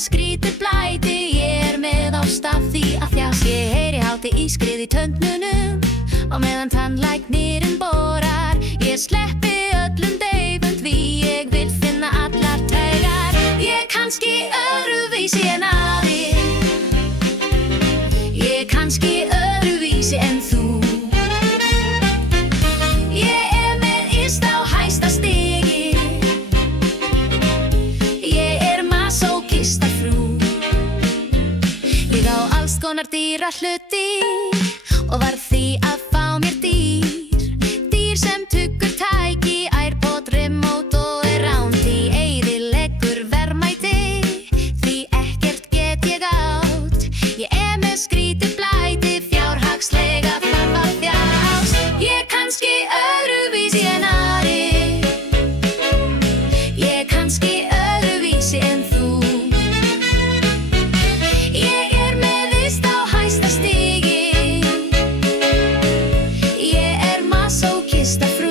skrítið blæti. Ég með ást af því að þjást. Ég heyri háti ískrið í tönnunum og meðan tannlæknirinn borar. Ég sleppi öllum deyfum því ég vil finna allar taugar. Ég kannski öðruvísi en aðrir. Ég kannski öðruvísi en þú. Ég með yst á hæsta stigi. Ég masókista frú. Ég á alls konar dýra hluti og varð því að fá mér dýr. Dýr sem tuggur tæki, iPod, remote og rándi. Eyðileggur verðmæti, því ekkert get ég átt. Ég með skrítið blæti, fjárhagslega þarf að þjást. Ég kannski öðruvísi en aðrir. Ég kannski öðruvísi en þú. Ég með yst á hæsta stigi. Ég masókista frú.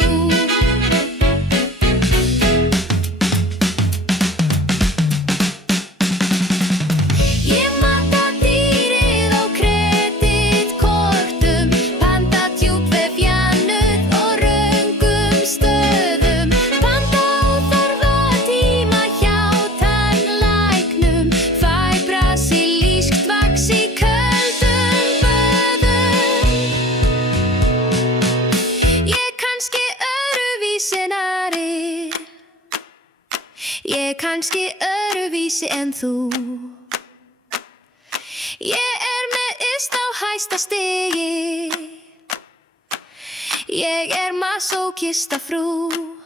Ég mata dýrið á kreditkortum, panta djúpvefjanuð og röngum stöðum. Panta óþarfa tíma hjá tannlæknum, fæ brasilískt vax í köldum böðum. Ég kannski öðruvísi en aðrir. Ég kannski öðruvísi en þú. Ég með yst á hæsta stigi. Ég masókista frú.